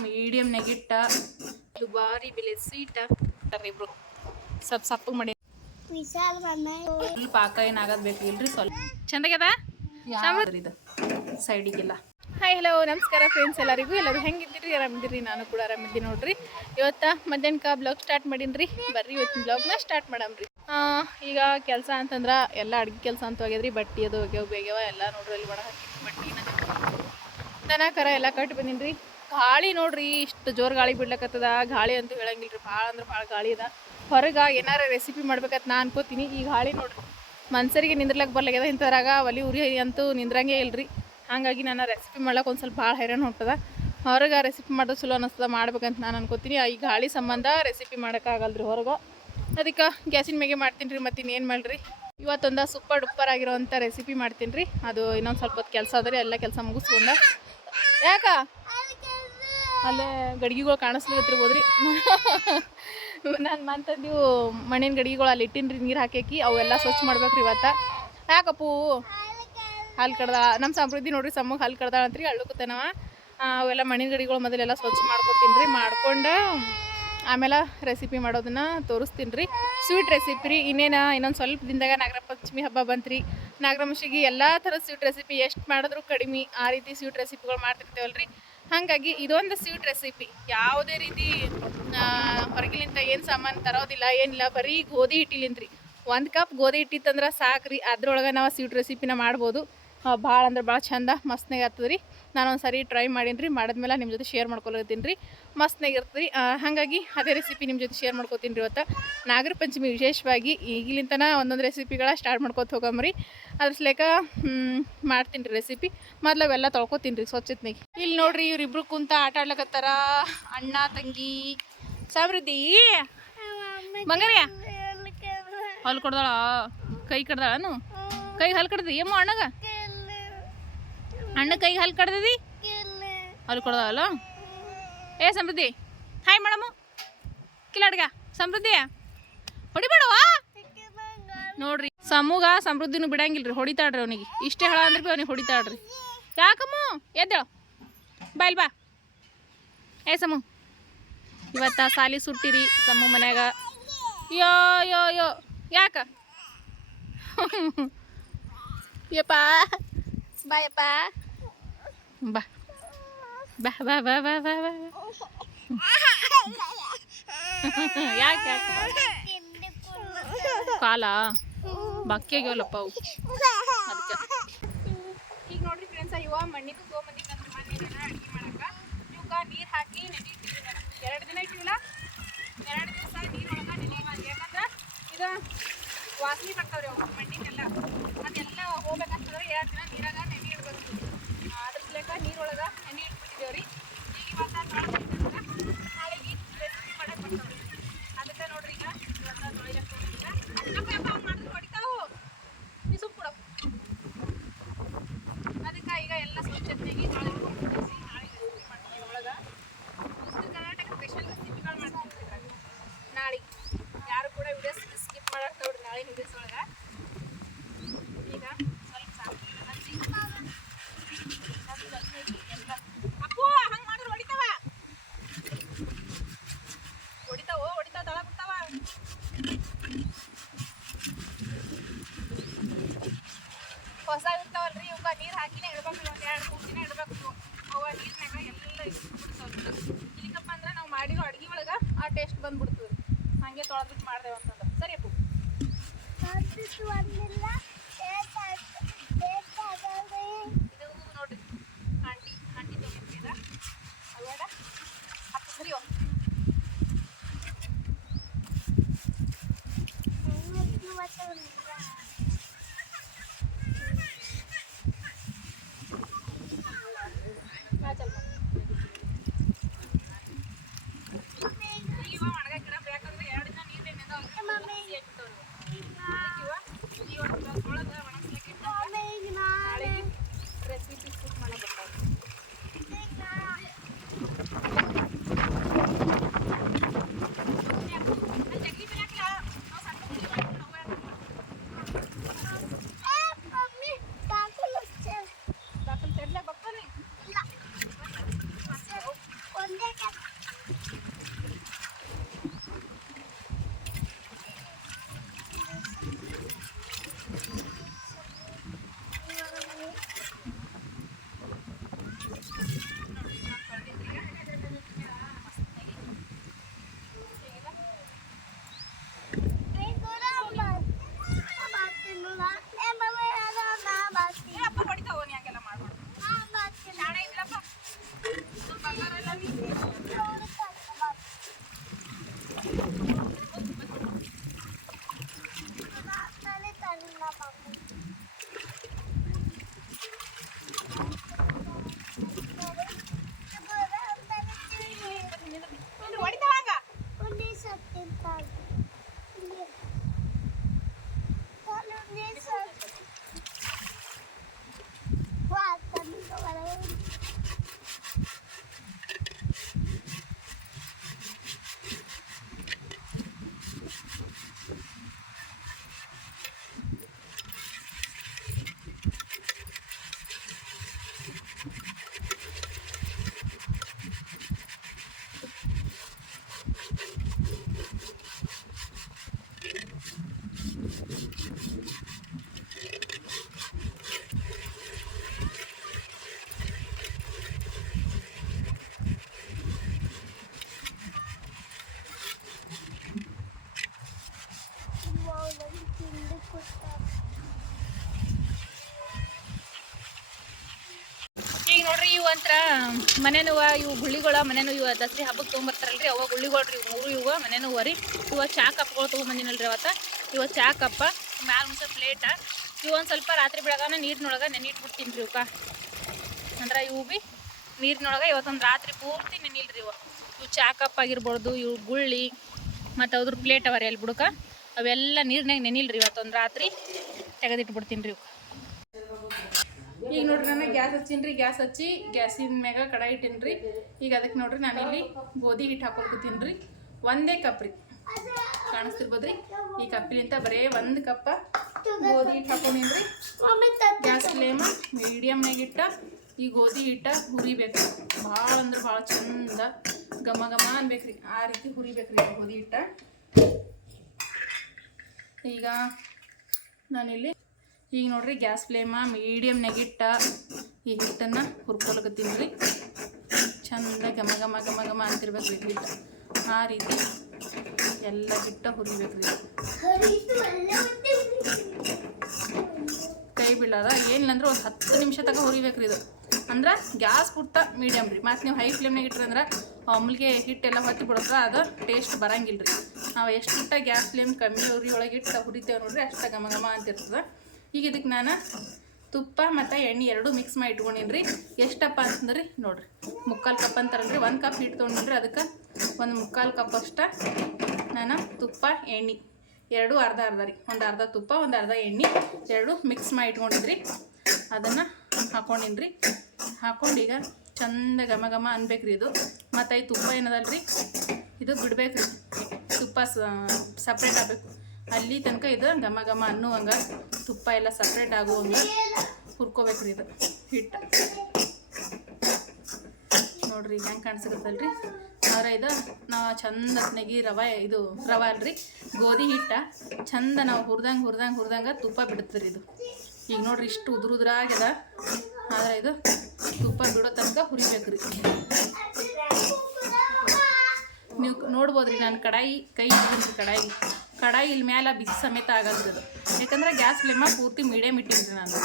Medium ನೆಗಿಟ್ಟ ದುಬಾರಿ ಬೆಲೆ sweet ಇಬ್ರು ಸ್ವಲ್ಪ ಸಪ್ಪು ಮಾಡಿ. ಇಲ್ಲಿ ಪಾಕ ಏನಾಗದ್ ಬೇಕು ಇಲ್ರಿ ಸ್ವಲ್ಪ. ಚಂದಾಗ್ಯದ ಇದು. ಸೈಡಿಗೆಲ್ಲ. ಹಾಯ್ ಹಲೋ ನಮಸ್ಕಾರ ಫ್ರೆಂಡ್ಸ್ ಎಲ್ಲರಿಗೂ. ಎಲ್ಲರೂ ಹೆಂಗಿದ್ದೀರಿ? ಆರಾಮಿದ್ದೀರಿ? ನಾನು ಕೂಡ ಆರಾಮಿದ್ದೀನಿ ನೋಡ್ರಿ. ಇವತ್ತ ಮಧ್ಯಾಹ್ನಕ ಬ್ಲಾಗ್ ಸ್ಟಾರ್ಟ್ ಮಾಡೀನಿ ಬರ್ರಿ ಇವತ್ತಿನ ಬ್ಲಾಗ್ನ ಸ್ಟಾರ್ಟ್ ಮಾಡಮ್ರಿ. ಆ, ಈಗ ಕೆಲಸ ಅಂತಂದ್ರೆ ಎಲ್ಲ ಅಡುಗೆ ಕೆಲಸ ಅಂತ ಹೋಗ್ಯದ್ರಿ ಬಟ್ಟೆ ಅದು ಹೋಗ್ಯವ ಬೇಗ್ಯಾವ ಎಲ್ಲ ನೋಡ್ರಿ ಅಲ್ಲಿ ಒಣ ಹಾಕಿ ಬಟ್ಟಿ ದನ ಕರ ಎಲ್ಲ ಕಟ್ಟಿ ಬಂದೀನಿ ಗಾಳಿ ನೋಡ್ರಿ, ಇಷ್ಟು ಜೋರು ಗಾಳಿ ಬಿಡ್ಲಕತ್ತದ. ಗಾಳಿ ಅಂತೂ ಹೇಳಂಗಿಲ್ರಿ, ಭಾಳ ಅಂದ್ರೆ ಭಾಳ ಗಾಳಿ ಅದ. ಹೊರಗೆ ಏನಾರ ರೆಸಿಪಿ ಮಾಡ್ಬೇಕಂತ ನಾ ಅನ್ಕೋತೀನಿ. ಈ ಗಾಳಿ ನೋಡ್ರಿ, ಮನ್ಸರಿಗೆ ನಿಂದ್ರಲಕ್ಕೆ ಬರ್ಲಾಗ್ಯದ ಇಂಥದ್ರಾಗ ಒಲಿ ಉರಿ ಅಂತೂ ನಿಂದ್ರಂಗೆ ಇಲ್ರಿ. ಹಾಗಾಗಿ ನಾನು ರೆಸಿಪಿ ಮಾಡ್ಲಕ್ಕೆ ಒಂದು ಸ್ವಲ್ಪ ಭಾಳ ಹೈರಾಣ ಹೊಂಟದ. ಹೊರಗೆ ರೆಸಿಪಿ ಮಾಡೋದು ಚಲೋ ಅನ್ನಿಸ್ತದ ಮಾಡ್ಬೇಕಂತ ನಾನು ಅನ್ಕೋತೀನಿ. ಈ ಗಾಳಿ ಸಂಬಂಧ ರೆಸಿಪಿ ಮಾಡೋಕ್ಕಾಗಲ್ರಿ ಹೊರಗೆ. ಅದಕ್ಕೆ ಗ್ಯಾಸಿನ ಮೇಗೆ ಮಾಡ್ತೀನಿ ರೀ ಮತ್ತು ಇನ್ನೇನು ಮಾಡ್ರಿ? ಇವತ್ತೊಂದು ಸೂಪರ್ ಡುಪ್ಪರ್ ಆಗಿರೋವಂಥ ರೆಸಿಪಿ ಮಾಡ್ತೀನಿ ರೀ ಅದು ಇನ್ನೊಂದು ಸ್ವಲ್ಪ ಕೆಲಸ ಅದ ರೀ, ಎಲ್ಲ ಕೆಲಸ ಮುಗಿಸ್ಕೊಂಡ. ಯಾಕ? ಅಲ್ಲೇ ಗಡಿಗೆಗಳು ಕಾಣಿಸ್ಲಿತ್ತಿರ್ಬೋದು ರೀ ನಾನು ಮಂತಂದಿವು ಮಣ್ಣಿನ ಗಡಿಗೆಗಳು ಅಲ್ಲಿ ಇಟ್ಟಿನ ರೀ ನೀರು ಹಾಕಿ ಅವೆಲ್ಲ ಸ್ವಚ್ಛ ಮಾಡ್ಬೇಕು ರೀ ಇವತ್ತು. ಯಾಕಪ್ಪು? ಹಾಲು ಕಡ್ದಾಳ ನಮ್ಮ ಸಮೃದ್ಧಿ ನೋಡ್ರಿ ಸಮ್ಮಗೆ ಹಾಲು ಕಡ್ದಾಳ ಅಂತ್ರಿ ಅಳ್ಳುಕತ್ತೇನವ ಅವೆಲ್ಲ ಮಣ್ಣಿನ ಗಡಿಗಳು ಮೊದಲೆಲ್ಲ ಸ್ವಚ್ಛ ಮಾಡ್ಕೊತೀನಿ ರೀ ಮಾಡ್ಕೊಂಡು ಆಮೇಲೆ ರೆಸಿಪಿ ಮಾಡೋದನ್ನ ತೋರಿಸ್ತೀನಿ ರೀ ಸ್ವೀಟ್ ರೆಸಿಪಿ ರೀ, ಇನ್ನೇನು, ಇನ್ನೊಂದು ಸ್ವಲ್ಪ ದಿನದಾಗ ನಾಗರ ಪಂಚಮಿ ಹಬ್ಬ ಬಂತ್ರಿ. ನಾಗರಮಶಿಗೆ ಎಲ್ಲ ಥರದ ಸ್ವೀಟ್ ರೆಸಿಪಿ ಎಷ್ಟು ಮಾಡಿದ್ರು ಕಡಿಮೆ, ಆ ರೀತಿ ಸ್ವೀಟ್ ರೆಸಿಪಿಗಳು ಮಾಡ್ತಿರ್ತೇವಲ್ರಿ. ಹಾಗಾಗಿ ಇದೊಂದು ಸ್ವೀಟ್ ರೆಸಿಪಿ ಯಾವುದೇ ರೀತಿ ಹೊರಗಿಲಿಂದ ಏನು ಸಾಮಾನು ತರೋದಿಲ್ಲ, ಏನಿಲ್ಲ, ಬರೀ ಗೋಧಿ ರೀ ಒಂದು ಕಪ್ ಗೋಧಿ ಹಿಟ್ಟಿತ್ತಂದ್ರೆ ರೀ ಅದ್ರೊಳಗೆ ನಾವು ಸ್ವೀಟ್ ರೆಸಿಪಿನ ಮಾಡ್ಬೋದು. ಭಾಳ ಅಂದ್ರೆ ಭಾಳ ಚಂದ ಮಸ್ತ್ನಾಗ ಆಗ್ತದೆ ರೀ ನಾನು ಒಂದು ಸಾರಿ ಟ್ರೈ ಮಾಡೀನಿ ರೀ ಮಾಡಿದ್ಮೇಲೆ ನಿಮ್ಮ ಜೊತೆ ಶೇರ್ ಮಾಡ್ಕೊಳತ್ತೀನಿ ರೀ. ಮಸ್ತ್ನಾಗ ಇರ್ತದೆ ರೀ ಹಾಗಾಗಿ ಅದೇ ರೆಸಿಪಿ ನಿಮ್ಮ ಜೊತೆ ಶೇರ್ ಮಾಡ್ಕೋತೀನಿ ರೀ ಇವತ್ತು. ನಾಗರ ಪಂಚಮಿ ವಿಶೇಷವಾಗಿ ಈಗಿಲಿಂತನ ಒಂದೊಂದು ರೆಸಿಪಿಗಳ ಸ್ಟಾರ್ಟ್ ಮಾಡ್ಕೊತ ಹೋಗಮ್ರಿ. ಅದ್ರ ಸ್ಲೇಕ ಮಾಡ್ತೀನಿ ರೀ ರೆಸಿಪಿ ಮೊದಲು ಅವೆಲ್ಲ ತೊಳ್ಕೊತೀನಿ ರೀ ಸ್ವಚ್ಛತ್ನಾಗ. ಇಲ್ಲಿ ನೋಡ್ರಿ ಇವ್ರಿಬ್ರು ಕುಂತ ಆಟ ಆಡ್ಲಕತ್ತಾರ. ಅಣ್ಣ, ತಂಗಿ. ಸಮೃದ್ಧಿ ಬಂಗಾರಿಯ ಹಲ್ ಕೊಡ್ದಾಳ? ಕೈ ಕಡ್ದಾಳನು ಕೈ ಹಲ್ ಕಡ್ದಿ? ಅಮ್ಮ ಅಣ್ಣಗ? ಅಣ್ಣ ಕೈಗೆ ಹಲ್ ಕಡ್ದದಿ ಹಲ್ ಕೊಡ್ದಲ್ಲ ಏ ಸಮೃದ್ಧಿ. Hi madam. ಕಿಲಾಡ್ಗ ಸಮೃದ್ಧಿ. ಹೊಡಿಬೇಡವಾ? ನೋಡ್ರಿ ಸಮೂಗ ಸಮೃದ್ಧಿನೂ ಬಿಡಂಗಿಲ್ರಿ ಹೊಡಿತಾಡ್ರಿ ಅವನಿಗೆ. ಇಷ್ಟೇ ಹೇಳ ಅಂದ್ರೆ ಭೀ ಅವನಿಗೆ ಹೊಡಿತಾಡ್ರಿ ಯಾಕಮ್ಮ? ಎದ್ದೇಳು. ಬಾಯ್ಲ್ ಬಾ. ಏ ಸಮು. ಇವತ್ತ ಸಾಲಿ ಸುಟ್ಟಿರಿ ಸಮ್ಮು ಮನ್ಯಾಗ. ಯೋ ಯೋ ಯೋ ಯಾಕ? ಯಪ್ಪ. ಬಾಯಪ್ಪ ಬಾ. ಬಾ. ಬಾ ಬಾ ಬಾ ಬಾ ಬಾ ಯಾಕೆ ಯಾಕೆ? ಕಾಲ? ಬಕ್ಕೆಗ್ಯವಲ್ಲಪ್ಪ ಅವು. ಅದಕ್ಕೆ. ಈಗ ನೋಡ್ರಿ ಫ್ರೆಂಡ್ಸ ಇವ ಮಣ್ಣಿನ ತೊಗೊಂಬಂದಿ ಕಂದ್ರೆ ಮಣ್ಣಿನ ಅಡುಗೆ ಮಾಡಕ್ಕೆ. ಇವಕ್ಕೆ ನೀರು ಹಾಕಿ ನೆನೆ ಎರಡು ದಿನ ಇಟ್ಟಿಲ್ಲ. ಎರಡು ದಿವಸ ನೀರೊಳಗೆ ನೆನೆ ಯಾಕಂದ್ರೆ ಇದು ವಾಸನೆ ಬರ್ತಾವ್ರಿ ಅವು ಮಣ್ಣಿನೆಲ್ಲ ಅದೆಲ್ಲ ಹೋಗ್ಬೇಕಂತಂದ್ರೆ ಎರಡು ದಿನ ನೀರಾಗ ಅದ್ರ ಸಲಕ ನೀರೊಳಗೆ ನೆನೆ ಇಟ್ಬಿಟ್ಟಿದ್ದೇವ್ರಿ ಈಗ ಇವತ್ತು ನಾಳೆಗೆ ನಾಳೆಗೆ ರೆಸಿಪಿ ಮಾಡಕ್ಕೆ ಬರ್ತಾವ್ರಿ ಅದಕ್ಕೆ ನೋಡ್ರಿ ಈಗ ಇವತ್ತ ತೊಳಿಯಕ್ಕೆ ಹೋಗಿಲ್ಲ ಅಪ್ಪ ಅಪ್ಪ ಅವ್ನು ಮಾಡಿದ್ರು ಹೊಡಿತಾವು ನೀ ಸುಮ್ ಕೊಡು ಅದಕ್ಕೆ ಈಗ ಎಲ್ಲ ಸ್ವಚ್ಛತೆಯಾಗಿ ತೊಳೆದು ನಾಳೆ ರೆಸಿಪಿ ಮಾಡ್ತೀವಿ ಒಳಗೆ ಉತ್ತರ ಕರ್ನಾಟಕ ಸ್ಪೆಷಲ್ ರೆಸಿಪಿಗಳು ಮಾಡ್ತೀವಿ ಇದ್ರಾಗ. ನಾಳೆ ಯಾರು ಕೂಡ ವಿಡಿಯೋಸ್ ಸ್ಕಿಪ್ ಮಾಡಕ್ಕೆ ನೋಡ್ರಿ ನಾಳೆ ವಿಡಿಯೋಸ್ ಒಳಗೆ ಈಗ ಸ್ವಲ್ಪ ಸಾಂಬಾರು ಹಚ್ಚಿ ಸ್ವಲ್ಪ ಸ್ವಲ್ಪ ಐತಿ ಎಲ್ಲ ಅಪ್ಪು ಹಂಗೆ ಮಾಡಿದ್ರೆ ಹೊಡಿತಾವ ಹೊಡಿತಾವೋ ಹೊಡಿತಾವ ತಳ ಬಿಡ್ತಾವ ಹೊಸ ಇರ್ತಾವಲ್ರಿ ಇವಕ್ಕ ನೀರು ಹಾಕಿನೇ ಇಡ್ಬೇಕು ಒಂದು ಎರಡು ಮೂರು ದಿನ ಇಡ್ಬೇಕು ಇವು. ಅವ ನೀರಿನಾಗ ಎಲ್ಲ ಬಿಡ್ತಾವ ಇಲ್ಲಿಕಪ್ಪ ಅಂದ್ರೆ ನಾವು ಮಾಡಿರೋ ಅಡ್ಗೆ ಒಳಗೆ ಆ ಟೇಸ್ಟ್ ಬಂದ್ಬಿಡ್ತದೆ ಹಾಗೆ ತೊಳೆದ್ಬಿಟ್ಟು ಮಾಡ್ದೇವು ಅಂತಂದ್ರೆ ಸರಿ ಅಪ್ಪು ಇದು ನೋಡ್ರಿ ಆಂಟಿ ಆಂಟಿ ತೊಗೊಂಡಿದ ಅವೇಡ ಅಪ್ಪ ಸರಿ ಹೋಗ್. ನಾ ಇವು ಅಂತ ಮನೆನೂವ ಇವು ಗುಳ್ಳಿಗಳ ಮನೆನೂ ಇವ, ದಸರಿ ಹಬ್ಬಕ್ಕೆ ತೊಗೊಂಬರ್ತಾರಲ್ರಿ ಅವ ಗುಳ್ಳಿಗಳು ಇವು ಮೂರು ಇವ ಮನೆ ನೋವ ರೀ. ಇವಾಗ ಚಾ ಕಪ್ಗಳು ತೊಗೊಂಬಂದಿನಲ್ರಿ ಅವತ್ತ. ಇವ ಚಾ ಕಪ್ಪ, ಮ್ಯಾಲ ಮುಂಚೆ ಪ್ಲೇಟ. ಇವೊಂದು ಸ್ವಲ್ಪ ರಾತ್ರಿ ಬೆಳಗಾನ ನೀರಿನೊಳಗೆ ನೆನಿಟ್ಬಿಡ್ತೀನಿ ರೀ ಇವಕ್ಕ ಅಂದ್ರೆ ಇವು ಭೀ ನೀರಿನೊಳಗೆ ಇವತ್ತೊಂದು ರಾತ್ರಿ ಪೂರ್ತಿ ನೆನಿಲ್ರಿ ಇವ. ಇವು ಚಾ ಕಪ್ ಆಗಿರ್ಬೋದು, ಇವು ಗುಳ್ಳಿ, ಮತ್ತು ಅದ್ರ ಪ್ಲೇಟ್ ಅವರಿ ಅಲ್ಲಿ ಬಿಡುಕ. ಅವೆಲ್ಲ ನೀರಿನಾಗ ನೆನಿಲ್ರಿ ಇವತ್ತೊಂದು ರಾತ್ರಿ ತೆಗೆದಿಟ್ಬಿಡ್ತೀನಿ ರೀ ಇವು ಈಗ ನೋಡ್ರಿ ನಾನು ಗ್ಯಾಸ್ ಹಚ್ಚಿನ್ರಿ, ಗ್ಯಾಸ್ ಹಚ್ಚಿ ಗ್ಯಾಸಿನ ಮ್ಯಾಗ ಕಡಾಯಿ ಇಟ್ಟಿನ್ರಿ. ಈಗ ಅದಕ್ಕೆ ನೋಡ್ರಿ ನಾನಿಲ್ಲಿ ಗೋಧಿ ಹಿಟ್ಟು ಹಾಕೊಳ್ಕೊತೀನಿ ರೀ ಒಂದೇ ಕಪ್ ರೀ ಕಾಣಿಸ್ತಿರ್ಬೋದ್ರಿ? ಈ ಕಪ್ಪಿಲಿಂತ ಬರೇ ಒಂದು ಕಪ್ಪ ಗೋಧಿ ಹಿಟ್ಟು ಹಾಕೊಂಡಿನ್ರಿ. ಗ್ಯಾಸ್ ಫ್ಲೇಮ್ ಮೀಡಿಯಮ್ನಾಗ ಇಟ್ಟ ಈ ಗೋಧಿ ಹಿಟ್ಟ ಹುರಿಬೇಕು ಭಾಳ ಅಂದ್ರೆ ಭಾಳ ಚಂದ ಘಮ ಘಮ ಅನ್ಬೇಕ್ರಿ. ಆ ರೀತಿ ಹುರಿಬೇಕ್ರಿ ಗೋಧಿ ಹಿಟ್ಟ. ಈಗ ನಾನಿಲ್ಲಿ ಈಗ ನೋಡ್ರಿ ಗ್ಯಾಸ್ ಫ್ಲೇಮ ಮೀಡಿಯಮ್ನಾಗ ಇಟ್ಟ ಈ ಹಿಟ್ಟನ್ನು ಹುರ್ಕೊಳಕತ್ತೀನಿ ರೀ ಚಂದ ಘಮ ಘಮ ಘಮ ಘಮ ಅಂತಿರ್ಬೇಕು ರೀ ಹಿಟ್ಟು. ಆ ರೀತಿ ಎಲ್ಲ ಹಿಟ್ಟ ಹುರಿಬೇಕು ರೀ. ಕೈ ಬೀಳದ? ಏನಿಲ್ಲಂದ್ರೆ ಒಂದು ಹತ್ತು ನಿಮಿಷ ತಗ ಹುರಿಬೇಕು ರೀ ಇದು. ಅಂದ್ರೆ ಗ್ಯಾಸ್ ಪುಟ್ಟ ಮೀಡಿಯಮ್ ರೀ. ಮತ್ತು ನೀವು ಹೈ ಫ್ಲೇಮ್ನಾಗ ಇಟ್ರಿ ಅಂದ್ರೆ ಆಮ್ಲಿಗೆ ಹಿಟ್ಟೆಲ್ಲ ಹೊತ್ತಿ ಬಿಡೋದ್ರ ಅದು ಟೇಸ್ಟ್ ಬರಂಗಿಲ್ಲ ರೀ ನಾವು ಎಷ್ಟು ಗ್ಯಾಸ್ ಫ್ಲೇಮ್ ಕಮ್ಮಿ ಉರಿ ಒಳಗೆ ಇಟ್ಟು ಹುರಿತೇವೆ ನೋಡ್ರಿ ಅಷ್ಟು ಘಮ ಘಮ ಅಂತಿರ್ತದೆ. ಈಗ ಇದಕ್ಕೆ ನಾನು ತುಪ್ಪ ಮತ್ತು ಎಣ್ಣೆ ಎರಡು ಮಿಕ್ಸ್ ಮಾಡಿ ಇಟ್ಕೊಂಡಿನ್ರಿ. ಎಷ್ಟು ಎಷ್ಟಪ್ಪ ಅಂತಂದ್ರೆ ನೋಡ್ರಿ, ಮುಕ್ಕಾಲು ಕಪ್ ಅಂತಾರಲ್ರಿ ಒಂದು ಕಪ್ ಹಿಟ್ಟು ತೊಗೊಂಡಿನಿ ಅದಕ್ಕೆ ಒಂದು ಮುಕ್ಕಾಲು ಕಪ್ ಅಷ್ಟ ನಾನು ತುಪ್ಪ, ಎಣ್ಣೆ ಎರಡು ಅರ್ಧ ಅರ್ಧ ರೀ. ಒಂದು ಅರ್ಧ ತುಪ್ಪ, ಒಂದು ಅರ್ಧ ಎಣ್ಣೆ ಎರಡು ಮಿಕ್ಸ್ ಮಾಡಿ ಇಟ್ಕೊಂಡಿದ್ರಿ. ಅದನ್ನು ಹಾಕೊಂಡಿನ್ರಿ. ಹಾಕೊಂಡು ಈಗ ಚಂದ ಘಮ ಘಮ ಅನ್ಬೇಕ್ರಿ ಇದು. ಮತ್ತು ಈ ತುಪ್ಪ ಏನದಲ್ರಿ? ಇದು ಬಿಡ್ಬೇಕ್ರಿ. ತುಪ್ಪ ಸಪ್ರೇಟ್ ಆಗಬೇಕು. ಅಲ್ಲಿ ತನಕ ಇದು, ಘಮ ಘಮ ಅನ್ನುವಂಗ ತುಪ್ಪ ಎಲ್ಲ ಸಪ್ರೇಟ್ ಆಗುವಂಗ ಹುರ್ಕೋಬೇಕ್ರಿ ಇದು ಹಿಟ್ಟು. ನೋಡ್ರಿ ಹೆಂಗೆ ಕಾಣಿಸ್ಕತ್ತಲ್ರಿ? ಆದ್ರೆ ಇದು, ನಾವು ಚಂದ ನೆಗಿ ರವೆ, ಇದು ರವೆ ಅಲ್ರಿ, ಗೋಧಿ ಹಿಟ್ಟ, ಚಂದ ನಾವು ಹುರ್ದಂಗ ಹುರ್ದಂಗ ಹುರ್ದಂಗ ತುಪ್ಪ ಬಿಡುತ್ತೆ ಇದು. ಈಗ ನೋಡ್ರಿ ಇಷ್ಟು ಉದುರು ಉದುರಾಗ್ಯದ. ಆದ್ರೆ ಇದು ತುಪ್ಪ ಬಿಡೋ ತನಕ ಹುರಿಬೇಕ್ರಿ. ನೀವು ನೋಡ್ಬೋದ್ರಿ ನಾನು ಕಡಾಯಿ, ಕೈ ಕಡಾಯಿ. ಕಡಾಯಿ ಇಲ್ಲಿ ಮ್ಯಾಲ ಬಿಸಿ ಸಮೇತ ಆಗಲ್ದು ಯಾಕಂದ್ರೆ ಗ್ಯಾಸ್ ಫ್ಲೇಮ ಪೂರ್ತಿ ಮೀಡಿಯಮ್ ಇಟ್ಟಿದ್ರಿ ನಾನು.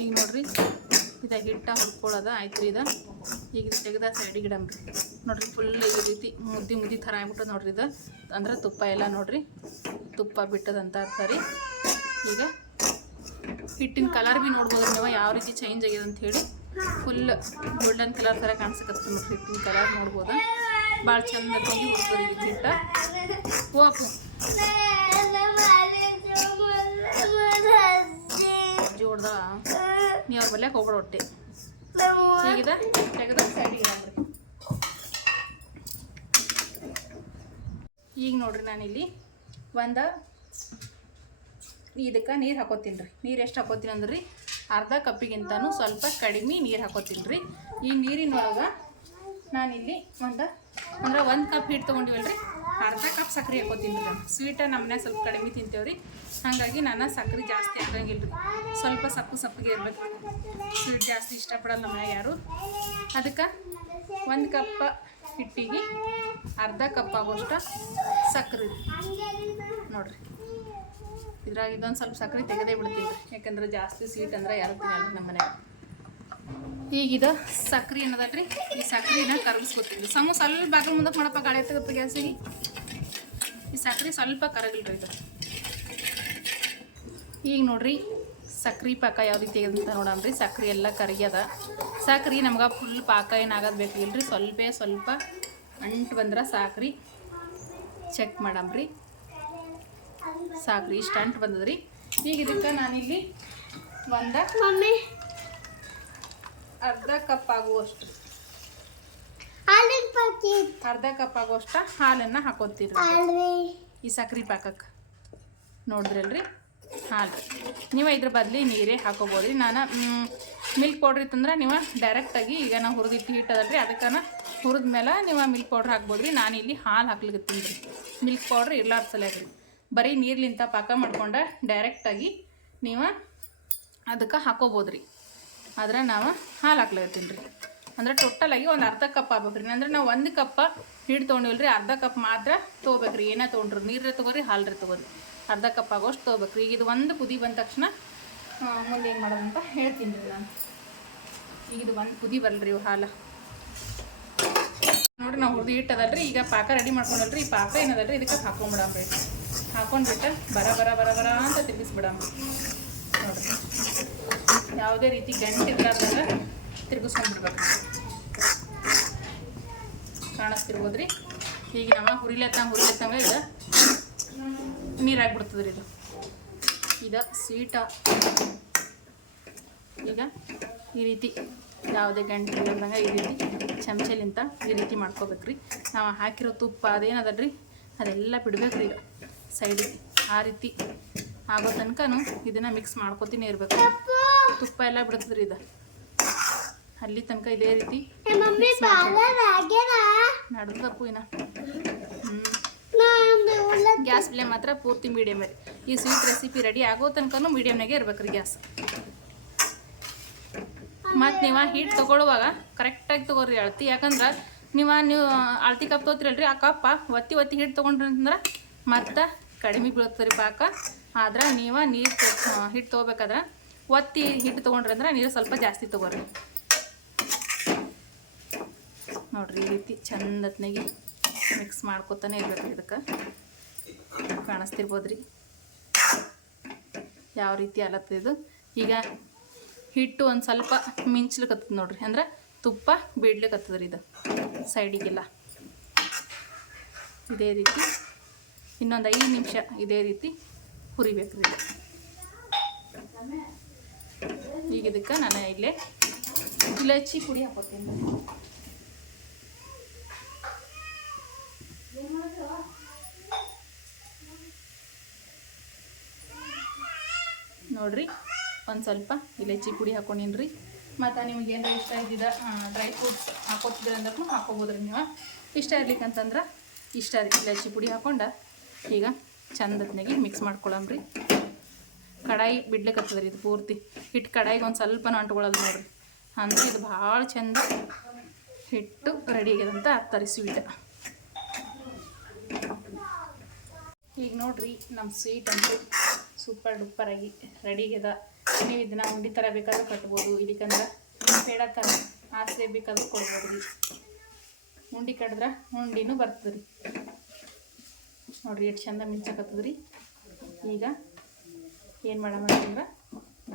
ಈಗ ನೋಡ್ರಿ ಇದ ಹಿಟ್ಟ ಹುಡ್ಕೊಳ್ಳೋದ ಆಯ್ತು ಇದು. ಈಗ ತೆಗ್ದ ಸೈಡಿಗೆ ಇಡಮ್ರಿ ನೋಡ್ರಿ ಫುಲ್ ಈ ರೀತಿ ಮುದ್ದಿ ಮುದ್ದಿ ಥರ ಆಗ್ಬಿಟ್ಟದ ನೋಡ್ರಿ ಇದು. ಅಂದ್ರೆ ತುಪ್ಪ ಎಲ್ಲ ನೋಡ್ರಿ. ತುಪ್ಪ ಬಿಟ್ಟದಂತ ಅರ್ಥ ರೀ. ಈಗ ಹಿಟ್ಟಿನ ಕಲರ್ ಭೀ ನೋಡ್ಬೋದು ನೀವು, ಯಾವ ರೀತಿ ಚೇಂಜ್ ಆಗಿದೆ ಅಂತ ಹೇಳಿ. ಫುಲ್ ಗೋಲ್ಡನ್ ಕಲರ್ ಥರ ಕಾಣಿಸಕತ್ತ ನೋಡ್ರಿ ಹಿಟ್ಟಿನ ಕಲರ್ ನೋಡ್ಬೋದು. ಭಾಳ ಚಂದ ಹೋಗಿ ಹೋಗ್ಬೋದು ಈಗ ಹಿಟ್ಟ ಹೋಗು. ಜೋಡ್ದ ನೀ ಅವ್ರ ಬಲ್ಯಾಕ ಹೋಗ್ಬೇಡ ಹೊಟ್ಟೆ. ಹೇಗಿದೆ? ಇಡಮ್ರಿ ಈಗ ನೋಡ್ರಿ ನಾನಿಲ್ಲಿ ಒಂದು ಇದಕ್ಕೆ ನೀರು ಹಾಕೋತೀನಿ ರೀ ನೀರು ಎಷ್ಟು ಹಾಕೋತೀನಿ ಅಂದ್ರೆ? ಅರ್ಧ ಕಪ್ಪಿಗಿಂತನೂ ಸ್ವಲ್ಪ ಕಡಿಮೆ ನೀರು ಹಾಕೋತೀನಿ ರೀ ಈ ನೀರಿನೊಳಗೆ ನಾನಿಲ್ಲಿ ಒಂದು, ಅಂದ್ರೆ ಒಂದು ಕಪ್ ಹಿಟ್ಟು ತೊಗೊಂಡಿವಲ್ಲ ರೀ ಅರ್ಧ ಕಪ್ ಸಕ್ಕರೆ ಹಾಕೋತೀನಿ ರೀ ಸ್ವೀಟ ನಮ್ಮನೆ ಸ್ವಲ್ಪ ಕಡಿಮೆ ತಿಂತೇವೆ ರೀ ಹಾಗಾಗಿ ನಾನು ಸಕ್ಕರೆ ಜಾಸ್ತಿ ಹಾಕಂಗಿಲ್ಲ ರೀ ಸ್ವಲ್ಪ ಸಪ್ಪು ಸಪ್ಪಗೆ ಇರಬೇಕು. ಸ್ವೀಟ್ ಜಾಸ್ತಿ ಇಷ್ಟಪಡಲ್ಲ ನಮ್ಮ ಯಾರು. ಅದಕ್ಕೆ ಒಂದು ಕಪ್ ಹಿಟ್ಟಿಗೆ ಅರ್ಧ ಕಪ್ ಆಗೋಷ್ಟು ಸಕ್ಕರೆ ನೋಡ್ರಿ. ಇದ್ರಾಗ ಇದೊಂದು ಸ್ವಲ್ಪ ಸಕ್ಕರೆ ತೆಗೆದೇ ಬಿಡ್ತೀವಿ ಯಾಕಂದ್ರೆ ಜಾಸ್ತಿ ಸ್ವೀಟ್ ಅಂದ್ರೆ ಯಾರು ತಿನ್ನಲ್ಲ ನಮ್ಮ ಮನ್ಯಾಗ ಈಗಿದ ಸಕ್ರೆ ಏನದಲ್ರಿ ಈ ಸಕ್ರೆನ ಕರಗಿಸ್ಕೊತೀವಿ ಸಮ ಸ್ವಲ್ಪ ಬಾಗಿಲು ಮುಂದಕ್ಕೆ ಮಾಡಪ್ಪ, ಗಾಳಿ ತೆಗುತ್ತೆ ಗ್ಯಾಸಿಗೆ ಈ ಸಕ್ರೆ ಸ್ವಲ್ಪ ಕರಗಿಲ್ರಿ ಇದು. ಈಗ ನೋಡ್ರಿ, ಸಕ್ರೆ ಪಾಕ ಯಾವ ರೀತಿ ಅಂತ ನೋಡಮ್ರಿ. ಸಕ್ರೆ ಎಲ್ಲ ಕರಗ್ಯದ. ಸಕ್ರೆ ನಮ್ಗೆ ಫುಲ್ ಪಾಕ ಏನಾಗೋದು ಬೇಕಿಲ್ರಿ ಸ್ವಲ್ಪ ಸ್ವಲ್ಪ ಅಂಟು ಬಂದ್ರೆ ಸಾಕ್ರಿ ಚೆಕ್ ಮಾಡಮ್ರಿ. ಸಾಕ್ರಿ ಇಷ್ಟು ಅಂಟು ಬಂದದ್ರಿ. ಈಗ ಇದಕ್ಕೆ ನಾನಿಲ್ಲಿ ಒಂದ ಮಮ್ಮಿ. ಅರ್ಧ ಕಪ್ ಆಗುವಷ್ಟು. ಅರ್ಧ ಕಪ್ ಆಗುವಷ್ಟು ಹಾಲನ್ನು ಹಾಕೋತೀರಿ ಈ ಸಕ್ರೆ ಪಾಕಕ್ಕೆ. ನೋಡಿದ್ರಲ್ರಿ? ಹಾಲು. ನೀವು ಇದ್ರ ಬದಲಿ ನೀರೇ ಹಾಕೋಬೋದ್ರಿ. ನಾನು ಮಿಲ್ಕ್ ಪೌಡ್ರ್ ಇತ್ತಂದ್ರೆ ನೀವು ಡೈರೆಕ್ಟಾಗಿ ಈಗ ನಾವು ಹುರಿದಿಟ್ಟು ಹಿಟ್ಟದಲ್ರಿ ಅದಕ್ಕೆ ಹುರಿದ ಮೇಲೆ ನೀವು ಮಿಲ್ಕ್ ಪೌಡ್ರ್ ಹಾಕ್ಬೋದ್ರಿ. ನಾನು ಇಲ್ಲಿ ಹಾಲು ಹಾಕ್ಲಿಕ್ಕೆ ರೀ ಮಿಲ್ಕ್ ಪೌಡ್ರ್ ಇರ್ಲಾರ್ದ ಸಲುವಾಗಿ ರೀ ಬರೀ ನೀರ್ಲಿಂತ ಪಾಕ ಮಾಡ್ಕೊಂಡ ಡೈರೆಕ್ಟಾಗಿ ನೀವು ಅದಕ್ಕೆ ಹಾಕೋಬೋದ್ರಿ. ಆದ್ರೆ ನಾವು ಹಾಲು ಹಾಕ್ಲತ್ತೀನಿ ರೀ ಅಂದ್ರೆ ಟೋಟಲಾಗಿ ಒಂದು ಅರ್ಧ ಕಪ್ ಆಗ್ಬೇಕು ರೀ ಅಂದ್ರೆ ನಾವು ಒಂದು ಕಪ್ಪ ಹಿಟ್ಟು ತೊಗೊಂಡಿವಲ್ರಿ, ಅರ್ಧ ಕಪ್ ಮಾತ್ರ ತೊಗೋಬೇಕ್ರಿ. ಏನೇ ತೊಗೊಂಡ್ರಿ? ನೀರೇ ತೊಗೋರಿ, ಹಾಲ್ರೆ ತೊಗೋರಿ. ಅರ್ಧ ಕಪ್ ಆಗೋಷ್ಟು ತೊಗೋಬೇಕ್ರಿ. ಈಗ ಇದು ಒಂದು ಕುದಿ ಬಂದ ತಕ್ಷಣ ಮುಂದೆ ಏನು ಮಾಡೋದಂತ ಹೇಳ್ತೀನಿ ರೀ ನಾನು. ಈಗ ಇದು ಒಂದು ಕುದಿ ಬರಲ್ರಿ ಇವು ಹಾಲು. ನೋಡಿರಿ ನಾವು ಹುರಿದು ಇಟ್ಟದಲ್ರಿ ಈಗ ಪಾಕ ರೆಡಿ ಮಾಡ್ಕೊಂಡಲ್ರಿ. ಈ ಪಾಕ ಏನದಲ್ರಿ? ಇದಕ್ಕೆ ಹಾಕೊಂಡ್ಬಿಡಮ್ರಿ ಹಾಕೊಂಡ್ಬಿಟ್ಟು ಬರ ಬರ ಬರ ಬರ ಅಂತ ತಿರುಗಿಸ್ಬಿಡಮ್ಮ. ನೋಡ್ರಿ ಯಾವುದೇ ರೀತಿ ಗಂಟು ತಿರುಗಿಸ್ಕೊಂಡ್ಬಿಡ್ಬೇಕು ತಿರ್ಗಿಸ್ಕೊಂಡ್ಬಿಡ್ಬೇಕು. ಕಾಣಿಸ್ತಿರ್ಬೋದ್ರಿ? ಈಗ ನಮ್ಮ ಹುರಿಲೆತ್ತಂಗ ಹುರಿಲೆತ್ತಂಗ ಇದು ನೀರಾಗ್ಬಿಡ್ತದ್ರಿ ಇದು. ಇದು ಸ್ವೀಟ. ಈಗ ಈ ರೀತಿ ಯಾವುದೇ ಗಂಟೆ ಇಲ್ಲದಂಗೆ ಈ ರೀತಿ ಚಮಚಲಿಂತ ಈ ರೀತಿ ಮಾಡ್ಕೋಬೇಕ್ರಿ. ನಾವು ಹಾಕಿರೋ ತುಪ್ಪ ಅದೇನದಲ್ರಿ? ಅದೆಲ್ಲ ಬಿಡ್ಬೇಕ್ರಿ ಈಗ. ಸೈಡಿಗೆ ಆ ರೀತಿ ಆಗೋ ತನಕನೂ ಇದನ್ನು ಮಿಕ್ಸ್ ಮಾಡ್ಕೊತೀನಿ ಇರಬೇಕು. ತುಪ್ಪ ಎಲ್ಲ ಬಿಡ್ತದ್ರಿ ಇದು. ಅಲ್ಲಿ ತನಕ ಇದೇ ರೀತಿ ನಡೆದಪ್ಪು ಇನ್ನ. ಹ್ಞೂ ಗ್ಯಾಸ್ ಫ್ಲೇಮ್ ಮಾತ್ರ ಪೂರ್ತಿ ಮೀಡಿಯಮ್ ರೀ ಈ ಸ್ವೀಟ್ ರೆಸಿಪಿ ರೆಡಿ ಆಗೋ ತನಕನೂ ಮೀಡಿಯಮ್ನಾಗೆ ಇರ್ಬೇಕು ರೀ ಗ್ಯಾಸ್. ಮತ್ತು ನೀವು ಹೀಟ್ ತೊಗೊಳ್ಳುವಾಗ ಕರೆಕ್ಟಾಗಿ ತೊಗೊರಿ ಅಳತಿ. ಯಾಕಂದ್ರೆ ನೀವು ನೀವು ಅಳತಿ ಕಪ್ ತೊಗೊತೀರಲ್ರಿ ಆ ಕಪ್ಪ ಒತ್ತಿ ಒತ್ತಿ ಹಿಟ್ಟು ತೊಗೊಂಡ್ರಿ ಅಂತಂದ್ರೆ ಮತ್ತೆ ಕಡಿಮೆ ಬೀಳುತ್ತೆ ಪಾಕ. ಆದ್ರೆ ನೀವು ನೀರು ಹಿಟ್ಟು ತೊಗೋಬೇಕಾದ್ರೆ ಒತ್ತಿ ಹಿಟ್ಟು ತೊಗೊಂಡ್ರಿ ಅಂದ್ರೆ ನೀರು ಸ್ವಲ್ಪ ಜಾಸ್ತಿ ತೊಗೊರಿ. ನೋಡ್ರಿ ಈ ರೀತಿ ಚಂದತ್ನಾಗಿ ಮಿಕ್ಸ್ ಮಾಡ್ಕೊತಾನೆ ಇರ್ಬೇಕು ಇದಕ್ಕೆ. ಕಾಣಿಸ್ತಿರ್ಬೋದ್ರಿ. ಯಾವ ರೀತಿ ಅಲತ್ತದ ಇದು. ಈಗ ಹಿಟ್ಟು ಒಂದು ಸ್ವಲ್ಪ ಮಿಂಚ್ಲಿಕತ್ತದ ನೋಡ್ರಿ. ಅಂದ್ರೆ ತುಪ್ಪ ಬಿಡ್ಲಿಕತ್ತದ ರೀ ಇದು. ಸೈಡಿಗೆಲ್ಲ. ಇದೇ ರೀತಿ ಇನ್ನೊಂದು ಐದು ನಿಮಿಷ ಇದೇ ರೀತಿ ಹುರಿಬೇಕು ರೀ ಈಗ ಇದಕ್ಕೆ ನಾನು ಇಲ್ಲೇ ಇಲಚಿ ಪುಡಿ ಹಾಕೋತೀನಿ. ನೋಡ್ರಿ, ಒಂದು ಸ್ವಲ್ಪ ಇಲೈಚಿ ಪುಡಿ ಹಾಕೊಂಡಿನಿ ರೀ ಮತ್ತು ನಿಮ್ಗೆ ಏನಾರ ಇಷ್ಟ ಇದ್ದಿದ್ದ ಡ್ರೈ ಫ್ರೂಟ್ಸ್ ಹಾಕೋತಿದ್ರೆ ಅಂದ್ರೂ ಹಾಕೋಬೋದ್ರಿ ನೀವು. ಇಷ್ಟ ಇರ್ಲಿಕ್ಕಂತಂದ್ರೆ ಇಷ್ಟ ಇಲೈಚಿ ಪುಡಿ ಹಾಕೊಂಡ ಈಗ ಚಂದತ್ನಾಗಿ ಮಿಕ್ಸ್ ಮಾಡ್ಕೊಳಮ್ರಿ ಕಡಾಯಿ ಬಿಡ್ಲಿಕ್ಕೆ ಇದು ಪೂರ್ತಿ. ಹಿಟ್ಟು ಕಡಾಯಿಗೆ ಒಂದು ಸ್ವಲ್ಪ ಅಂಟ್ಕೊಳ್ಳೋದು ನೋಡ್ರಿ. ಅಂದರೆ ಇದು ಭಾಳ ಚಂದ ಹಿಟ್ಟು ರೆಡಿ ಆಗ್ಯದಂತ ಅರ್ಥ ರೀ ಸ್ವೀಟ್ ಈಗ ನೋಡ್ರಿ ನಮ್ಮ ಸ್ವೀಟ್ ಅಂತೂ ಸೂಪರ್ ಆಗಿ ರೆಡಿ ಆಗ್ಯದ. ನೀವು ಇದನ್ನ ಉಂಡಿ ಥರ ಬೇಕಾದ್ರೂ ಕಟ್ಬೋದು, ಇಲ್ಲಿಕಂದ್ರೆ ಪೇಡ ಥರ ಆಸೆ ಬೇಕಾದ್ರೂ ಕೊಡ್ಬೋದು ರೀ. ಉಂಡಿ ಕಟ್ಟಿದ್ರೆ ಉಂಡಿನೂ ಬರ್ತದೆ ರೀ ನೋಡ್ರಿ ಎಷ್ಟು ಚಂದ ಮಿಂಚಾಕತ್ತದ್ರಿ. ಈಗ ಏನು ಮಾಡೋಣ ಅಂತಂದ್ರೆ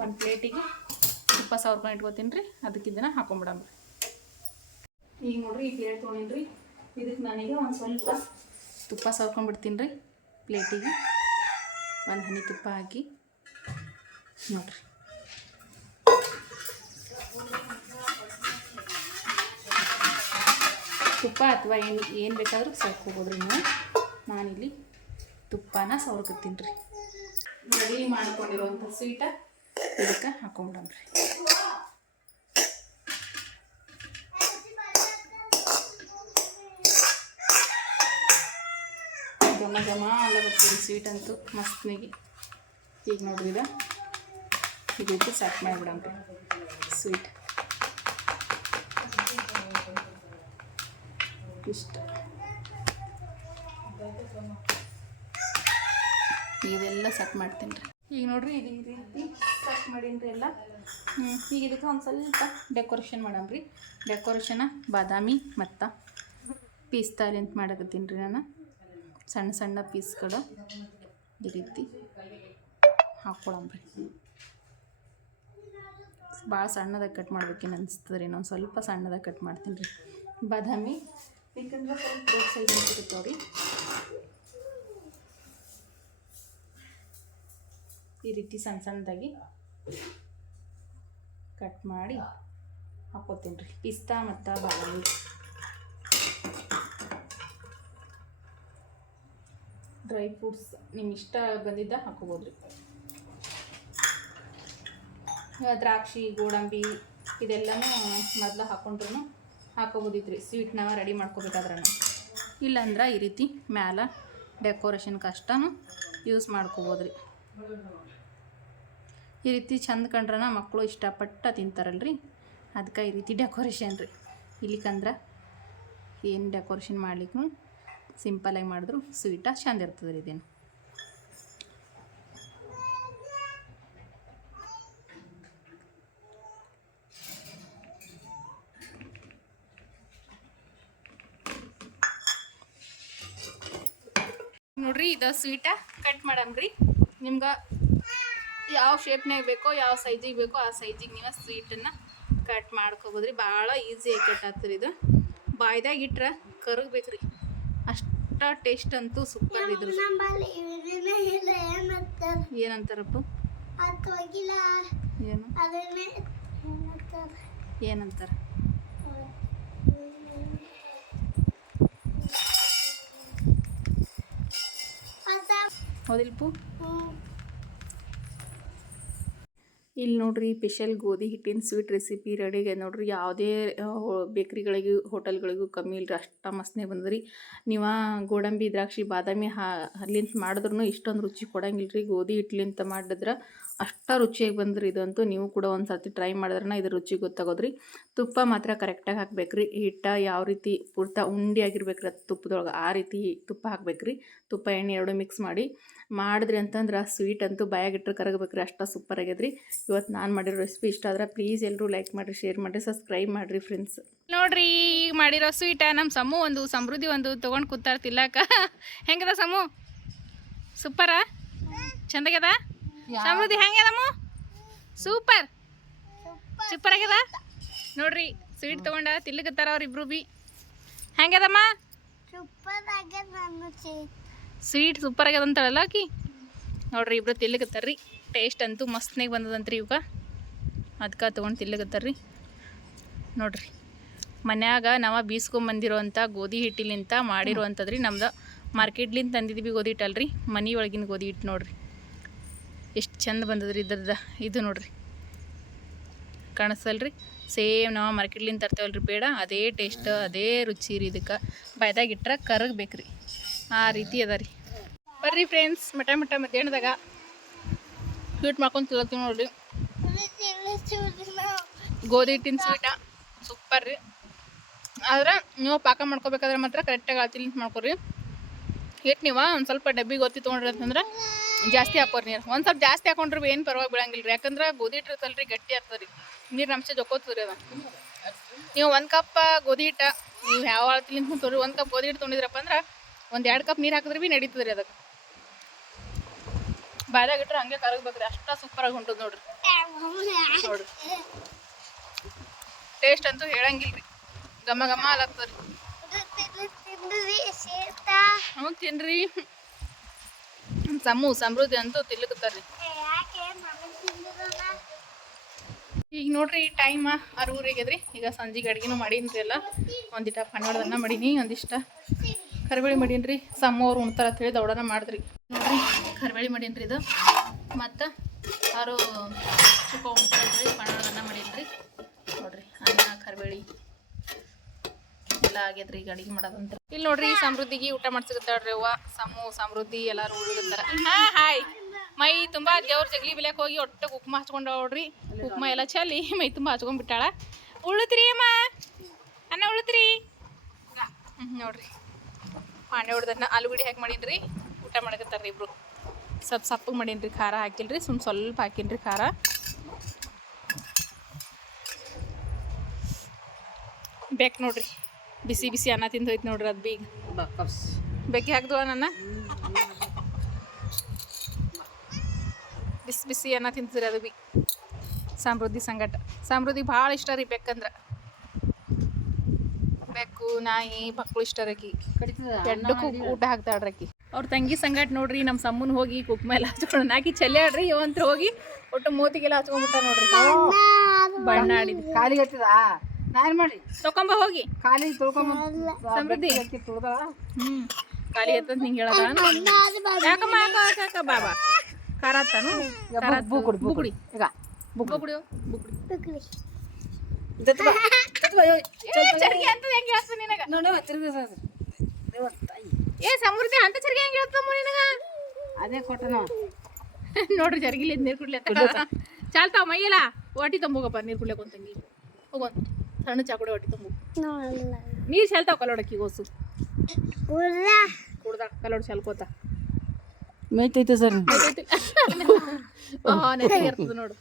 ಒಂದು ಪ್ಲೇಟಿಗೆ ತುಪ್ಪ ರೂಪಾಯಿ ಇಟ್ಕೋತೀನಿ ರೀ. ಅದಕ್ಕೆ ಇದನ್ನು ಈಗ ನೋಡ್ರಿ ಈ ಪ್ಲೇಟ್ ತೊಗೊಂಡಿನಿ ರೀ ಇದಕ್ಕೆ ನನಗೆ ಒಂದು ಸ್ವಲ್ಪ ತುಪ್ಪ ಸವ್ಕೊಂಡ್ಬಿಡ್ತೀನಿ ರೀ ಪ್ಲೇಟಿಗೆ. ಒಂದು ಹನಿ ತುಪ್ಪ ಹಾಕಿ ನೋಡ್ರಿ. ತುಪ್ಪ ಅಥವಾ ಏನು ಏನು ಬೇಕಾದರೂ ರೀ ನೀವು. ನಾನಿಲ್ಲಿ ತುಪ್ಪನ ಸವ್ರಕತ್ತೀನಿ ರೀ ರೆಡಿ ಮಾಡ್ಕೊಂಡಿರೋಂಥ ಸ್ವೀಟ ಇದಕ್ಕೆ ಹಾಕೊಂಡ್ರಿ ಘಮ ಘಮ ಅಲ್ಲ ಬರ್ತೀವಿ ಸ್ವೀಟ್ ಅಂತೂ ಮಸ್ತ್ನಿಗೆ. ಈಗ ನೋಡ್ರಿ ಇದು. ಸೆಟ್ ಮಾಡಿಬಿಡಮ್ರಿ ಸ್ವೀಟ್ ಇಷ್ಟ. ಇದೆಲ್ಲ ಸೆಟ್ ಮಾಡ್ತೀನಿ ರೀ. ಈಗ ನೋಡ್ರಿ ಇದು ಈ ರೀತಿ ಸೆಟ್ ಮಾಡೀನಿ ರೀ ಎಲ್ಲ. ಹ್ಞೂ ಈಗ ಇದಕ್ಕೆ ಒಂದು ಸ್ವಲ್ಪ ಡೆಕೋರೇಷನ್ ಮಾಡಮ್ರಿ ಡೆಕೋರೇಷನ ಬಾದಾಮಿ ಮತ್ತು ಪೀಸ್ತಾರಿ ಅಂತ ಮಾಡಕತ್ತೀನಿ ರೀ ನಾನು. ಸಣ್ಣ ಸಣ್ಣ ಪೀಸ್ಗಳು ಈ ರೀತಿ ಹಾಕ್ಕೊಳಂಬ್ರಿ ಭಾಳ ಸಣ್ಣದಾಗಿ ಕಟ್ ಮಾಡ್ಬೇಕೇನು ಅನಿಸ್ತದೆ ರೀ. ಸ್ವಲ್ಪ ಸಣ್ಣದಾಗಿ ಕಟ್ ಮಾಡ್ತೀನಿ ರೀ. ಬಾದಾಮಿ ಯಾಕಂದ್ರೆ ಸ್ವಲ್ಪ ದೊಡ್ಡ ಸೈಜ್ ಅನ್ಸಿರುತ್ತೆ ಈ ರೀತಿ ಸಣ್ಣ ಸಣ್ಣದಾಗಿ ಕಟ್ ಮಾಡಿ ಹಾಕೋತೀನಿ ರೀ. ಪಿಸ್ತಾ ಮತ್ತು ಬಾದಾಮಿ. ಡ್ರೈ ಫ್ರೂಟ್ಸ್ ನಿಮ್ಮ ಇಷ್ಟ ಬಂದಿದ್ದ ಹಾಕೋಬೋದು ರೀ. ದ್ರಾಕ್ಷಿ, ಗೋಡಂಬಿ ಇದೆಲ್ಲನೂ ಮೊದಲು ಹಾಕೊಂಡ್ರು ಹಾಕೋಬೋದಿತ್ತು ರೀ. ಸ್ವೀಟ್ನ ರೆಡಿ ಮಾಡ್ಕೋಬೇಕಾದ್ರೆ ಇಲ್ಲಾಂದ್ರೆ ಈ ರೀತಿ ಮ್ಯಾಲ ಡೆಕೋರೇಷನ್ ಅಷ್ಟೂ ಯೂಸ್ ಮಾಡ್ಕೋಬೋದು ರೀ. ಈ ರೀತಿ ಚಂದ ಕಂಡ್ರನ ಮಕ್ಕಳು ಇಷ್ಟಪಟ್ಟು ತಿಂತಾರಲ್ರಿ. ಅದಕ್ಕೆ ಈ ರೀತಿ ಡೆಕೋರೇಷನ್ ರೀ. ಇಲ್ಲಿಕಂದ್ರೆ ಏನು ಡೆಕೋರೇಷನ್ ಮಾಡ್ಲಿಕ್ಕೂ ಸಿಂಪಲಾಗಿ ಮಾಡಿದ್ರು ಸ್ವೀಟ ಚಂದ ಇರ್ತದೆ ರೀ ಇದೇನು. ನೋಡ್ರಿ ಇದು ಸ್ವೀಟ ಕಟ್ ಮಾಡಮ್ರಿ. ನಿಮ್ಗೆ ಯಾವ ಶೇಪ್ನಾಗ ಬೇಕೋ ಯಾವ ಸೈಜಿಗೆ ಬೇಕೋ ಆ ಸೈಜಿಗೆ ನೀವು ಸ್ವೀಟನ್ನು ಕಟ್ ಮಾಡ್ಕೋಬೋದ್ರಿ. ಭಾಳ ಈಸಿಯಾಗಿ ಕಟ್ ಆಗ್ತದೆ ಇದು. ಬಾಯ್ದಾಗ ಇಟ್ರೆ ಕರಗಬೇಕ್ರಿ. ಅಷ್ಟ ಟೇಸ್ಟ್ ಅಂತೂ ಸೂಪರ್ ಇದ್ರು ಏನಂತಾರಪ್ಪ? ಏನು? ಏನಂತಾರೆ? ಹೌದಿಲ್ಪು. ಇಲ್ಲಿ ನೋಡ್ರಿ ಸ್ಪೆಷಲ್ ಗೋಧಿ ಹಿಟ್ಟಿನ ಸ್ವೀಟ್ ರೆಸಿಪಿ ರೆಡಿ ಆಗ್ಯದ ನೋಡ್ರಿ. ಯಾವುದೇ ಬೇಕ್ರಿಗಳಿಗೂ, ಹೋಟೆಲ್ಗಳಿಗೂ ಕಮ್ಮಿ ಇಲ್ಲರಿ ಅಷ್ಟು ಮಸ್ತ್ನೇ ಬಂದ್ರಿ ನೀವು ಗೋಡಂಬಿ, ದ್ರಾಕ್ಷಿ, ಬಾದಾಮಿ, ಹಾ ಅಲ್ಲಿಂತ ಮಾಡಿದ್ರೂ ಇಷ್ಟೊಂದು ರುಚಿ ಕೊಡಂಗಿಲ್ಲ ರೀ ಗೋಧಿ ಹಿಟ್ಲಿಂತ ಮಾಡಿದ್ರೆ ಅಷ್ಟ ರುಚಿಯಾಗಿ ಬಂದ್ರಿ ಇದಂತೂ ನೀವು ಕೂಡ ಒಂದು ಸರ್ತಿ ಟ್ರೈ ಮಾಡಿದ್ರನ ಇದ್ರ ರುಚಿ ಗೊತ್ತಾಗೋದ್ರಿ. ತುಪ್ಪ ಮಾತ್ರ ಕರೆಕ್ಟಾಗಿ ಹಾಕ್ಬೇಕ್ರಿ. ಹಿಟ್ಟ ಯಾವ ರೀತಿ ಪೂರ್ತ ಉಂಡಿ ಅದು ತುಪ್ಪದೊಳಗೆ ಆ ರೀತಿ ತುಪ್ಪ ಹಾಕ್ಬೇಕ್ರಿ. ತುಪ್ಪ ಎಣ್ಣೆ ಎರಡು ಮಿಕ್ಸ್ ಮಾಡಿ. ಮಾಡಿದ್ರಿ ಅಂತಂದ್ರೆ ಸ್ವೀಟ್ ಅಂತೂ ಬಾಯಾಗಿಟ್ಟರೆ ಕರಗಬೇಕ್ರಿ. ಅಷ್ಟು ಸೂಪರ್ ಆಗ್ಯದ್ರಿ. ಇವತ್ತು ನಾನು ಮಾಡಿರೋ ರೆಸಿಪಿ ಇಷ್ಟ ಆದ್ರೆ ಪ್ಲೀಸ್ ಎಲ್ಲರೂ ಲೈಕ್ ಮಾಡಿರಿ ಶೇರ್ ಮಾಡಿರಿ ಸಬ್ಸ್ಕ್ರೈಬ್ ಮಾಡಿರಿ ಫ್ರೆಂಡ್ಸ್ ನೋಡ್ರಿ, ಈಗ ಮಾಡಿರೋ ಸ್ವೀಟ ನಮ್ಮ ಸಮು ಒಂದು ಸಮೃದ್ಧಿ ಒಂದು ತೊಗೊಂಡು ಕೂತಾರ ತಿಲ್ಲಕ ಹೆಂಗದ ಸಮು? ಸೂಪರಾ ಚಂದಾಗ್ಯದ? ಸಮೃದ್ಧಿ ಹೆಂಗ್ಯದಮ್ಮ? ಸೂಪರ್. ಸೂಪರ್ ಆಗ್ಯದ? ನೋಡ್ರಿ ಸ್ವೀಟ್ ತಗೊಂಡ ತಿಲ್ಲಕತ್ತಾರ ಅವ್ರಿಬ್ರು ಬಿ ಹೆಂಗದಮ್ಮ ಸ್ವೀಟ್ ಸೂಪರ್ ಆಗ್ಯದ ಅಂತಳಲ್ಲ ಆಕಿ? ನೋಡ್ರಿ ಇಬ್ರು ತಿಲ್ಲಕತ್ತಾರ್ರಿ. ಟೇಸ್ಟ್ ಅಂತೂ ಮಸ್ತ್ನಾಗ ಬಂದದಂತ್ರಿ ಇವಾಗ ಅದಕ್ಕೆ ತೊಗೊಂಡು ತಿಲ್ಲಕತ್ತಾರ್ರಿ. ನೋಡ್ರಿ ಮನ್ಯಾಗ ನಾವು ಬೀಸ್ಕೊಂಬಂದಿರೋವಂಥ ಗೋಧಿ ಹಿಟ್ಟಿಲಿಂತ ಮಾಡಿರುವಂಥದ್ರಿ ನಮ್ದು. ಮಾರ್ಕೆಟ್ಲಿಂದ ತಂದಿದ್ವಿ ಗೋಧಿ ಹಿಟ್ಟಲ್ರಿ ಮನೆ ಒಳಗಿನ ಗೋಧಿ ಹಿಟ್ಟು ನೋಡ್ರಿ. ಎಷ್ಟು ಚಂದ ಬಂದದ್ರಿ ಇದ್ರದ್ದು. ಇದು ನೋಡ್ರಿ. ಕಾಣಿಸ್ತಲ್ರಿ? ಸೇಮ್ ನಾವು ಮಾರ್ಕೆಟ್ಲಿಂದ ತರ್ತೇವಲ್ರಿ ಬೇಡ ಅದೇ ಟೇಸ್ಟ್ ಅದೇ ರುಚಿ ರೀ ಇದಕ್ಕೆ. ಬಾಯ್ದಾಗ ಇಟ್ರೆ ಕರಗಬೇಕ್ರಿ. ಆ ರೀತಿ ಅದ ರೀ. ಬರ್ರಿ ಫ್ರೆಂಡ್ಸ್ ಮಟ ಮಟ ಮಧ್ಯಾಹ್ನದಾಗ. ಸ್ವೀಟ್ ಮಾಡ್ಕೊಂಡು ತಿಳತ್ತೀವಿ ನೋಡ್ರಿ. ಗೋಧಿ ಹಿಟ್ಟಿನ ಸ್ವೀಟ ಸೂಪರ್ ರೀ. ಆದ್ರೆ ನೀವು ಪಾಕ ಮಾಡ್ಕೋಬೇಕಾದ್ರೆ ಮಾತ್ರ ಕರೆಕ್ಟಾಗಿ ಅಳತಿಲಿ ಮಾಡ್ಕೊರಿ. ಹಿಟ್ಟು ನೀವು? ಒಂದು ಸ್ವಲ್ಪ ಡಬ್ಬಿ ಗೊತ್ತಿ ತೊಗೊಂಡ್ರಿ ಅಂತಂದ್ರೆ ಜಾಸ್ತಿ ಹಾಕೋರಿ ನೀರು. ಒಂದು ಸ್ವಲ್ಪ ಜಾಸ್ತಿ ಹಾಕೊಂಡ್ರಿ ಏನು ಪರವಾಗಿ ಬಿಡಂಗಿಲ್ಲ ರೀ ಯಾಕಂದ್ರೆ ಗೋಧಿ ಹಿಟ್ಟು ಇರ್ತಲ್ಲ ಗಟ್ಟಿ ಆಗ್ತದೆ ನೀರಿನ ಅಂಶ ಜೊಕೋತದ್ರಿ ಅದು. ನೀವು ಒಂದು ಕಪ್ ಗೋಧಿ ಹಿಟ್ಟ, ನೀವು ಯಾವ ಅಳತಿಲಿಂತ ತೊಗೊರಿ ಒಂದು ಕಪ್ ಗೋಧಿ ಹಿಟ್ಟು ತೊಗೊಂಡಿದ್ರಪ್ಪ ಅಂದ್ರೆ ಒಂದು ಎರಡು ಕಪ್ ನೀರು ಹಾಕಿದ್ರೆ ಭೀ ನಡೀತದೆ ರೀ ಅದಕ್ಕೆ ಬಾಯ್ದಾಗ ಇಟ್ರೆ ಹಂಗೆ ಕರಗಬೇಕ್ರಿ. ಅಷ್ಟ ಸೂಪರಾಗಿ ಹೊಂಟದ ನೋಡ್ರಿ. ನೋಡ್ರಿ. ಟೇಸ್ಟ್ ಅಂತೂ ಹೇಳಂಗಿಲ್ಲ ರೀ ಘಮ ಘಮ ಅಲಾಗ್ತದೆ ಹ್ಞೂ ತಿನ್ರಿ. ಸಮೂ ಸಮೃದ್ಧಿ ಅಂತೂ ತಿಂದಿರಲ್ಲ ಈಗ ನೋಡ್ರಿ ಟೈಮ್ ಆರು ಊರಿಗೆದ್ರಿ ಈಗ ಸಂಜೆಗೆ ಅಡ್ಗೆನೂ ಮಾಡೀನ್ರಿ ಎಲ್ಲ. ಒಂದಿಟ ಪನ್ನಡದನ್ನ ಮಾಡೀನಿ ಒಂದಿಷ್ಟ ಕರಿಬೇಳಿ ಮಾಡೀನ್ರಿ. ಸಮ್ಮ ಅವ್ರು ಉಣ್ತಾರ ಅಂತ ಹೇಳಿ ದೌಡನ ಮಾಡಿದ್ರಿ. ನೋಡ್ರಿ ಕರಿಬೇಳಿ ರೀ ಇದು. ಮತ್ತು ಆರು ಚುಪ್ಪ ಉಣ್ತಾರ ಅಂತೇಳಿ ಮಾಡೀನಿ ಮಾಡೀನ್ರಿ. ನೋಡ್ರಿ ಅನ್ನ ಕರಿಬೇಳಿ. ಎಲ್ಲ ಆಗ್ಯದ್ರಿ ಈಗ ಅಡಿಗೆ ಮಾಡೋದಂತ. ಇಲ್ಲಿ ನೋಡ್ರಿ ಸಮೃದ್ಧಿಗೆ ಊಟ ಮಾಡ್ಸಿರ್ತಾಳ್ರಿ ಅವ್ವ. ಸಮು, ಸಮೃದ್ಧಿ ಎಲ್ಲಾರು ಉಳ್ಳಿರ್ತಾರ ಹಾ, ಹಾಯ್. ಮೈ ತುಂಬಾ ದೇವ್ರ ಜಗಲಿ ಬೆಲೆಕ್ ಹೋಗಿ ಒಟ್ಟು ಕುಕ್ಮ ಹಚ್ಕೊಂಡ್ ನೋಡ್ರಿ ಕುಕ್ಮ ಎಲ್ಲ ಚಲಿ ಮೈ ತುಂಬಾ ಹಚ್ಕೊಂಡ್ಬಿಟ್ಟಾಳ ಉಳುತ್ರಿ ಅಮ್ಮ. ಅನ್ನ ಉಳುತ್ರಿ ನೋಡ್ರಿ. ಪಾಂಡೆ ಹೊಡ್ದನ್ನ ಆಲೂಗಡ್ಡೆ ಹಾಕಿ ಮಾಡೀನ್ರಿ. ಊಟ ಮಾಡಕತ್ತಾರ್ರಿ ಇಬ್ರು. ಸ್ವಲ್ಪ ಸಪ್ಪಗೆ ಮಾಡೀನ್ರಿ, ಖಾರ ಹಾಕಿಲ್ರಿ. ಸುಮ್ ಸ್ವಲ್ಪ ಹಾಕಿನ್ರಿ ಖಾರ. ಬೇಕು ನೋಡ್ರಿ. ಬಿಸಿ ಬಿಸಿ ಅನ್ನ ತಿಂದು ಹೋಯ್ತು ನೋಡ್ರಿ ಅದು ಬೀಗ. ಬೆಕ್ಕಿ ಹಾಕ್ದು ನನ್ನ ಬಿಸಿ ಬಿಸಿ ಅನ್ನ ತಿಂತಿದ್ರಿ ಅದು ಬಿ ಸಮೃದ್ಧಿ ಸಂಗಟ ಸಮೃದ್ಧಿ ಭಾಳ ಇಷ್ಟ ರೀ ಬೆಕ್ಕಂದ್ರೆ. ಬೆಕ್ಕು ನಾಯಿ ಮಕ್ಕಳು ಇಷ್ಟ ರೀ ಎಡ್ಡಕ್ಕೂ ಊಟ ಹಾಕ್ತಾಳ್ರಿ ಅವ್ರ ತಂಗಿ ಸಂಗಟ ನೋಡ್ರಿ ನಮ್ಮ ಸಮ್ಮನ್ ಹೋಗಿ ಕುಕ್ಮ ಎಲ್ಲ ಹಚ್ಕೊಂಡು ಹಾಕಿ ಚೆಲ್ಲೆ ಆಡ್ರಿ ಇವಂತ್ರ ಹೋಗಿ ಒಟ್ಟು ಮೂತಿಗೆಲ್ಲ ಹಚ್ಕೊಂಡ್ಬಿಟ್ಟ ನೋಡ್ರಿ ಬಣ್ಣ ಆಡಿದ್ವಿ ಕಾಲಿಗೆ ಹತ್ತಿದ ಮಾಡಿ ತಕೊಂಬ ಹೋಗಿ. ಖಾಲಿ ತೊಳ್ಕೊಂಬ. ಸಮೃದ್ಧಿ. ತುಳ್ದ ಹ್ಮ್. ಖಾಲಿ ಅಂತ ನಿಂಗೆ ಹೇಳದ? ಯಾಕಮ್ಮ ಯಾಕ ಯಾಕ ಬಾಬಾ ಖಾರ ಆತಾನು ಖಾರ. ಬೂಕುಡಿ ಬುಗುಡಿ ಈಗ ತಾಯಿ. ಏ ಸಮೃದ್ಧಿ ಅಂತ ಚರ್ಗಿ ಹೆಂಗೆ ಹೇಳ್ತಮ್ಮ ನಿನಗ? ಅದೇ ಕೊಟ್ಟ ನಾವು. ನೋಡ್ರಿ ಜರ್ಗಿಲಿ ನೀರು ಕುಡ್ಲೆ ಚಾಲ್ತಾವ ಮೈಯಲ್ಲ. ವಾಟಿ ತಂಬೋಗಪ್ಪ ನೀರು ಕುಡ್ಲೆ ಕೊಂತಂಗಿ ಹೋಗೋ. ಸಣ್ಣ ಚಾಕುಡೆ ವಾಟಿ ತಂಬು ನೋಡಲ್ಲ ನೀರು ಚೆಲ್ತಾವ ಕಲ್ಲೋಡಕ್ಕಿ ಗೋಸು ಉರ್ರ ಕುಡ್ದ ಕಲ್ಲೋಡ್ ಚೆಲ್ಕೋತ ಮೇಯ್ತೈತೆ ಸರ್ ಹಾಂ ನೆಟ್ಟಿಗೆ ಇರ್ತದೆ ನೋಡು